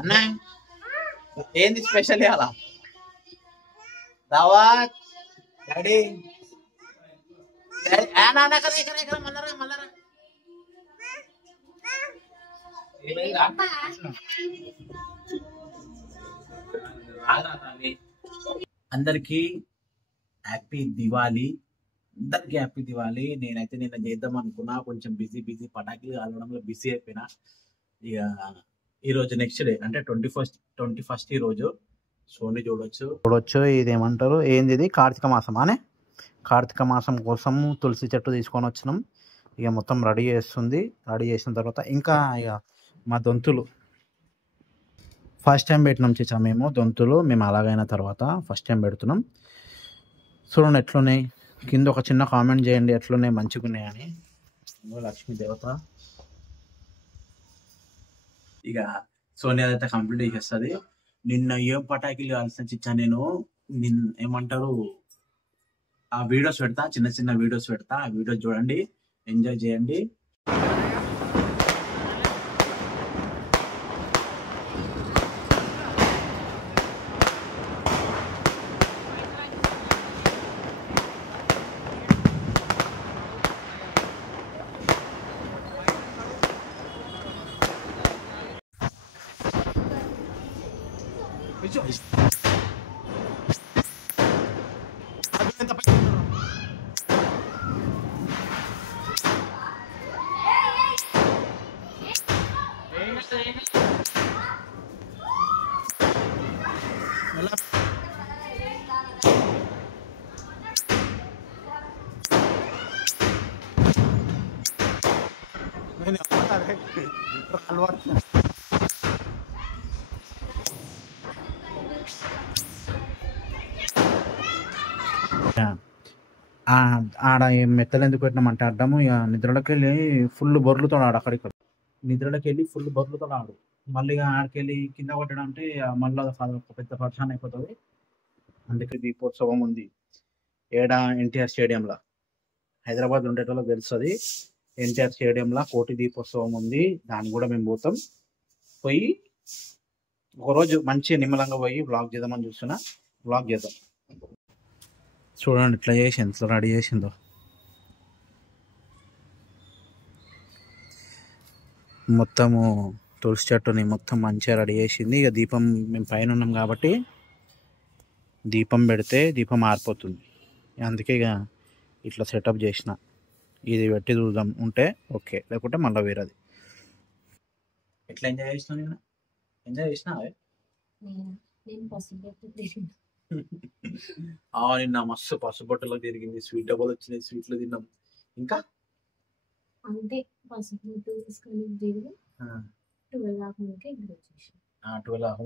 అన్నా ఏంది స్పెషల్ ఇవాళ? దావత్ డాడీ నాన్న ఇక్కడ మళ్ళరా మళ్ళరా అందరికి హ్యాపీ దివాళీ. అందరికి హ్యాపీ దివాళీ. నేనైతే నిన్న చేద్దాం అనుకున్నా, కొంచెం బిజీ పటాకులు కాలడంలో బిజీ అయిపోయినా. ఇక ఈ రోజు నెక్స్ట్ డే అంటే 21st ఈ రోజు సోని చూడొచ్చు. ఇదేమంటారు ఏంది, ఇది కార్తీక మాసం అనే కార్తీక మాసం కోసం తులసి చెట్టు తీసుకొని వచ్చినాం. ఇక మొత్తం రెడీ చేసిన తర్వాత ఇంకా ఇక మా దొంతులు ఫస్ట్ టైం పెట్టినాం చిచ్చా. మేము దొంతులు అలాగైన తర్వాత ఫస్ట్ టైం పెడుతున్నాం. చూడండి ఎట్లున్నాయి, కింద ఒక చిన్న కామెంట్ చేయండి ఎట్లున్నాయి, మంచిగా ఉన్నాయని. లక్ష్మీ దేవత ఇక సోనియా అయితే కంప్లీట్ చేసేస్తుంది. నిన్న ఏం పటాకులు కాల్సిన చిచ్చా, నేను ఏమంటారు ఆ వీడియోస్ పెడతా, చిన్న వీడియోస్ పెడతా. ఆ వీడియోస్ చూడండి, ఎంజాయ్ చేయండి. ఆడ మెత్తలు ఎందుకు పెట్టినామంటే అడ్డము, ఇక నిద్రలోకి వెళ్ళి ఫుల్ బొర్లుతో ఆడు. అక్కడిక్కడ నిద్రలోకి వెళ్ళి ఫుల్ బొర్లుతో ఆడు. మళ్ళీ ఆడికి వెళ్ళి కింద కొట్టడం అంటే మళ్ళీ ఒక పెద్ద పరిశాన్ అయిపోతుంది. అందుకే దీపోత్సవం ఉంది ఏడా ఎన్టీఆర్ స్టేడియంలో. హైదరాబాద్ ఉండేటోళ్ళకి తెలుస్తుంది, ఎన్టీఆర్ స్టేడియంలో కోటి దీపోత్సవం ఉంది. దాన్ని కూడా మేము పోతాం. పోయి ఒకరోజు మంచిగా నిమ్మలంగా పోయి వ్లాగ్ చేద్దామని చూస్తున్నా. వ్లాగ్ చేద్దాం. చూడండి ఇట్లా చేసి ఎంత రెడీ చేసిందో. మొత్తము తులసి చెట్టుని మొత్తం మంచిగా రెడీ చేసింది. ఇక దీపం మేము పైన ఉన్నాం కాబట్టి దీపం పెడితే దీపం ఆరిపోతుంది. అందుకే ఇక ఇట్లా సెటప్ చేసిన. ఇది పెట్టి చూద్దాం, ఉంటే ఓకే, లేకుంటే మళ్ళీ వేరేది. ఎట్లా ఎంజాయ్ చేసినా? నేను ఎంజాయ్ చేసినా నిన్న మస్తు పసుబొట్టలో తిరిగింది. స్వీట్ డబ్బులు వచ్చినాయి, స్వీట్లు తిన్నాం. ఇంకా అంతే 12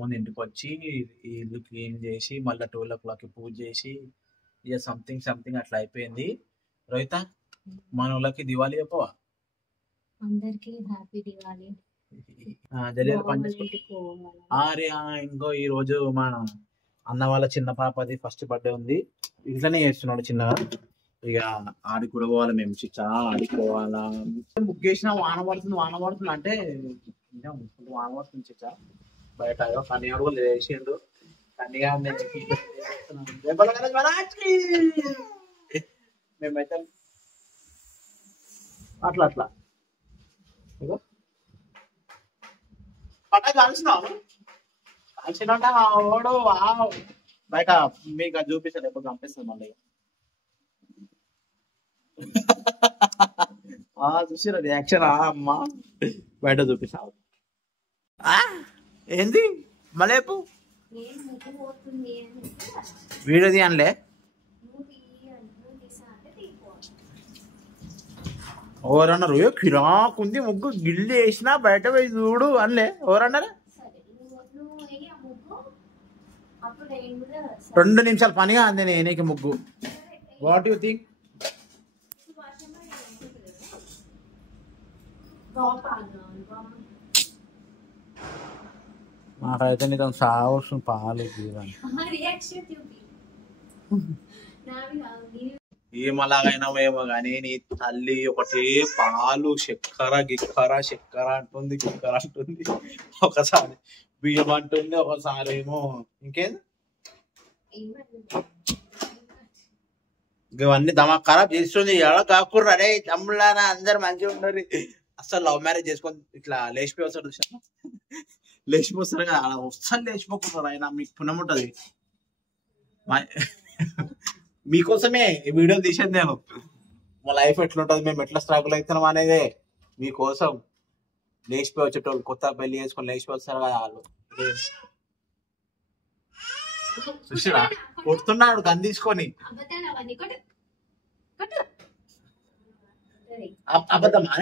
మంది ఇంటికి వచ్చి ఇల్లు క్లీన్ చేసి మళ్ళీ 12 o'clock పూజ చేసి ఇక సంథింగ్ అట్లా అయిపోయింది. రోహిత, మన వాళ్ళకి దివాళీ చెప్పవా? అందరికి హ్యాపీ దివాళీ. అరే ఇంకో ఈ రోజు మా అన్న వాళ్ళ చిన్న పాపది ఫస్ట్ బర్త్డే ఉంది. ఇంట్లోనే చేస్తున్నాడు చిన్నగా. ఇక ఆడికి కూడా పోవాలి మేము. చిచ్చా ఆడికి పోవాలా? బుక్ చేసిన వాన పడుతుంది అంటే వాన పడుతుంది చిచ్చా. బయట కన్యాడు కూడా లేచిండు. కన్యగా మేమైతే అట్లా పటాకు కాల్చినావు కాల్చినంట ఓడు బయట మీకు అది చూపిస్తాను, ఎప్పుడు పంపిస్తుంది మళ్ళీ. చూసిరా రియాక్షన్ అమ్మ, బయట చూపిస్తావు. ఏంది మళ్ళీ వీడియో తీయనులే. ఎవరన్నారు కిరాకుంది ముగ్గు గిల్లి వేసినా బయట పోయి చూడు అనలే? ఎవరన్నారు? 2 నిమిషాలు పనిగా అంది నేనేకి ముగ్గు. What you think? నాకైతే నీతో సాగు పాలు ఏమలాగైనావేమో కానీ నీ తల్లి ఒకటే పాలు చక్కెర అంటుంది. ఒకసారి బియ్యం అంటుంది, ఒకసారి ఏమో ఇంకేంది ఇవన్నీ దమా ఖరాబ్ చేస్తుంది. ఎలా కాకుండా అరే తమ్ముళ్ళారా అందరు మంచిగా ఉండరు. అసలు లవ్ మ్యారేజ్ చేసుకొని ఇట్లా లేచిపోయి వస్తారు చూసా, లేచిపోస్తారు కదా అలా వస్తాను లేచిపోతున్నారు. ఆయన మీకు పుణ్యం ఉంటది. మీకోసమే ఈ వీడియో తీసేది నేను. మా లైఫ్ ఎట్లుంటది, మేము ఎట్లా స్ట్రగుల్ అవుతున్నాం అనేదే మీకోసం. లేచిపోయి వచ్చేటోళ్ళు కొత్త పెళ్లి చేసుకొని లేచిపోయి వస్తారు కదా వాళ్ళు. చూసిరా కొడుతున్నాడు గన్ తీసుకొని. అబద్ధమా?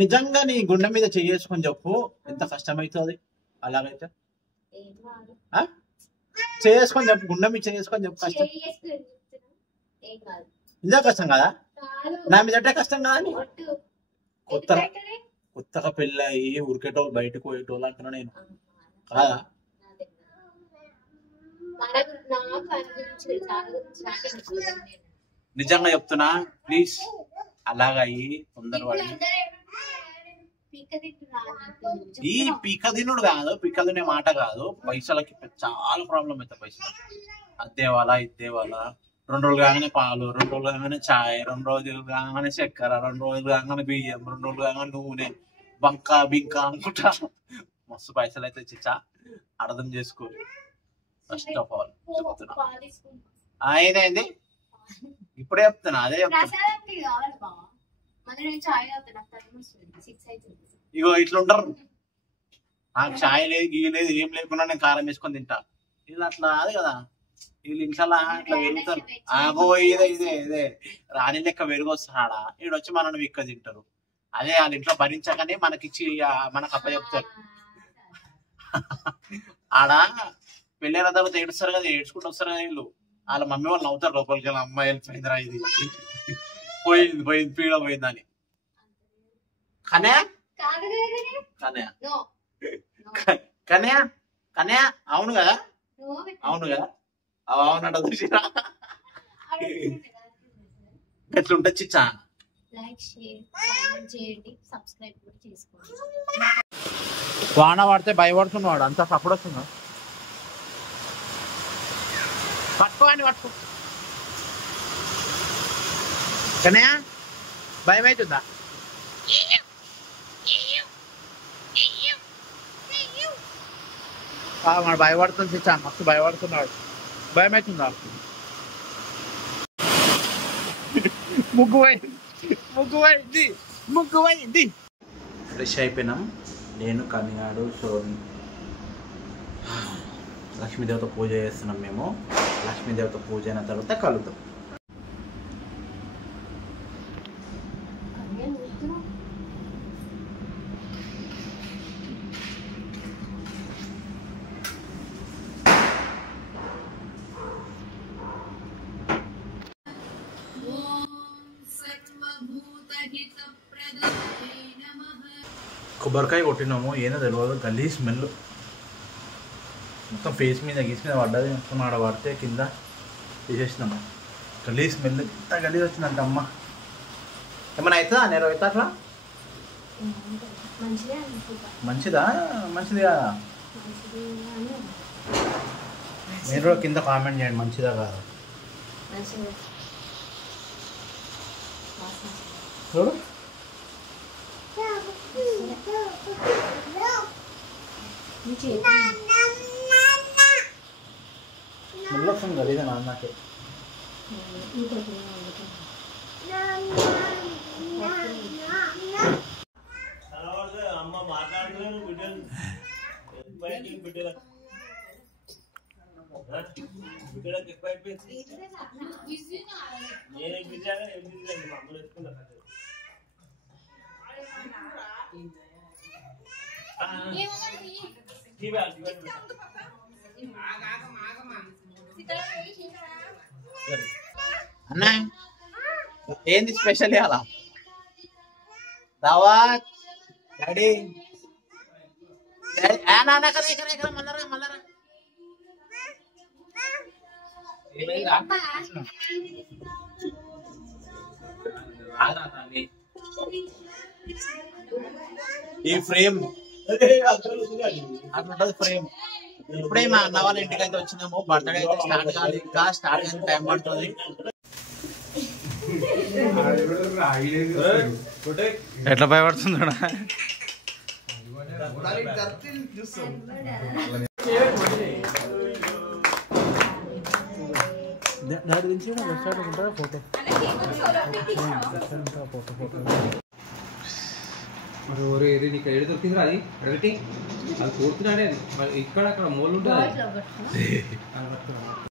నిజంగా నీ గుండె మీద చేసుకొని చెప్పు, ఎంత కష్టమవుతుంది అలాగైతే. చేసుకొని చెప్పు, గుండె మీద చేసుకొని చెప్పు. కష్టం ఇదే కష్టం కదా, నా మీద అంటే కష్టం కదా. కొత్తగా పెళ్ళి అయ్యి ఉరికేటోళ్ళు బయటకు పోయేటోళ్ళు అంటున్నా నేను కాదా. నిజంగా చెప్తున్నా ప్లీజ్, అలాగ అయ్యి తొందరపడి ఈ పీక తినుడు కాదు, పీక తినే మాట కాదు. పైసలకి చాలా ప్రాబ్లం అవుతుంది. పైసలు అద్దేవాలా ఇద్దేవాలా, 2 రోజులు కాగానే పాలు, 2 రోజులు కాగానే ఛాయ్, 2 రోజులు కాగానే చక్కెర, 2 రోజులు కాగానే బియ్యం, 2 రోజులు కాగానే నూనె, బంకా బింకా అనుకుంటా మస్తు పైసలు అయితే చిచ్చా. అర్థం చేసుకోరు. ఫస్ట్ ఆఫ్ ఆల్ చెప్తున్నా, ఆయనేంది ఇప్పుడే చెప్తున్నా, అదే చెప్తున్నా. ఇగో ఇట్లుంటారు, నాకు ఛాయ్ లేదు గీ లేదు ఏం లేకుండా నేను కారం వేసుకొని తింటా. వీళ్ళు అట్లా కాదు కదా, వీళ్ళు ఇంట్లో అట్లా పెరుగుతారు. ఆగో ఇదే ఇదే ఇదే రాణి లెక్క పెరుగొస్తాడా, వీడొచ్చి మనల్ని విక్క తింటారు. అదే వాళ్ళ ఇంట్లో భరించగానే మనకిచ్చి మనకు అప్ప చెప్తారు. ఆడ పెళ్ళైన తర్వాత ఏడుస్తారు కదా, ఏడ్చుకుంటూ వస్తారు కదా వీళ్ళు. వాళ్ళ మమ్మీ వాళ్ళు నవ్వుతారు లోపలికి, వెళ్ళి అమ్మాయి వెళ్ళిపోయిందిరా, ఇది పోయింది పోయింది పీడ పోయిందని. కన్యా కన్యా కన్యా కన్యా అవును కదా, అవును కదా, అవునట చూసిరా ఎట్లుంటా చిచ్చా. వాన పడితే భయపడుతున్నాడు, అంత సపోర్ట్ వస్తున్నాడు. పట్టుకో అని పట్టుకో. కన్నయ్య భయం అవుతుందా? మన భయపడుతుంది చిచ్చా, మస్తు భయపడుతున్నాడు. భయం అవుతుందా? ముగ్గు పోయింది. ఫ్రెష్ అయిపోయినాం నేను, కన్యాడు, సోని. లక్ష్మీదేవత పూజ చేస్తున్నాం మేము. లక్ష్మీదేవత పూజ అయిన తర్వాత కలుద్దాం. కొబ్బరికాయ కొట్టినాము, ఏదో తెలియదు, గల్లీ స్మెల్ మొత్తం ఫేస్ మీద గీస్ మీద పడ్డది. మొత్తం ఆడ పడితే కింద తీసేసినాము. గల్లీ స్మెల్ ఎంత గలీజ్ వచ్చిందంట. అమ్మ ఏమైనా అవుతుందా? నేను అవుతా అట్లా మంచిదా? మంచిది కాదా? మీరు కూడా కింద కామెంట్ చేయండి, మంచిదా కాదా. చూడు స్మెల్ వస్తుంది గలీజ్ నాకే. అమ్మ మాట్లాడుతున్నాను బిడ్డలు బిడ్డలకు ఎక్కువ అయిపోయింది. నేను బిడ్డగా ఏం బిడ్డ మా అమ్మలు ఎత్తుకున్నా. అన్నా ఏంది స్పెషల్ ఇవాళ? దావత్ డాడీ మళ్ళరా మళ్ళరా ఈ ఫ్రేమ్ అట్లుంటది ఫ్రేమ్. ఇప్పుడే మా అన్న వాళ్ళ ఇంటికి అయితే వచ్చినాము. బర్త్డే అయితే స్టార్ట్ కాదు, ఇంకా స్టార్ట్ కానీ టైం పడుతుంది. ఎట్లా భయపడుతుంది దాని గురించి వెబ్సైట్ ఉంటారా ఫోటో మరి ఏది నీకు ఏడు దొరికిందిరా అది అడగటి అది కోరుతున్నాడే ఇక్కడ అక్కడ మూలు ఉంటుంది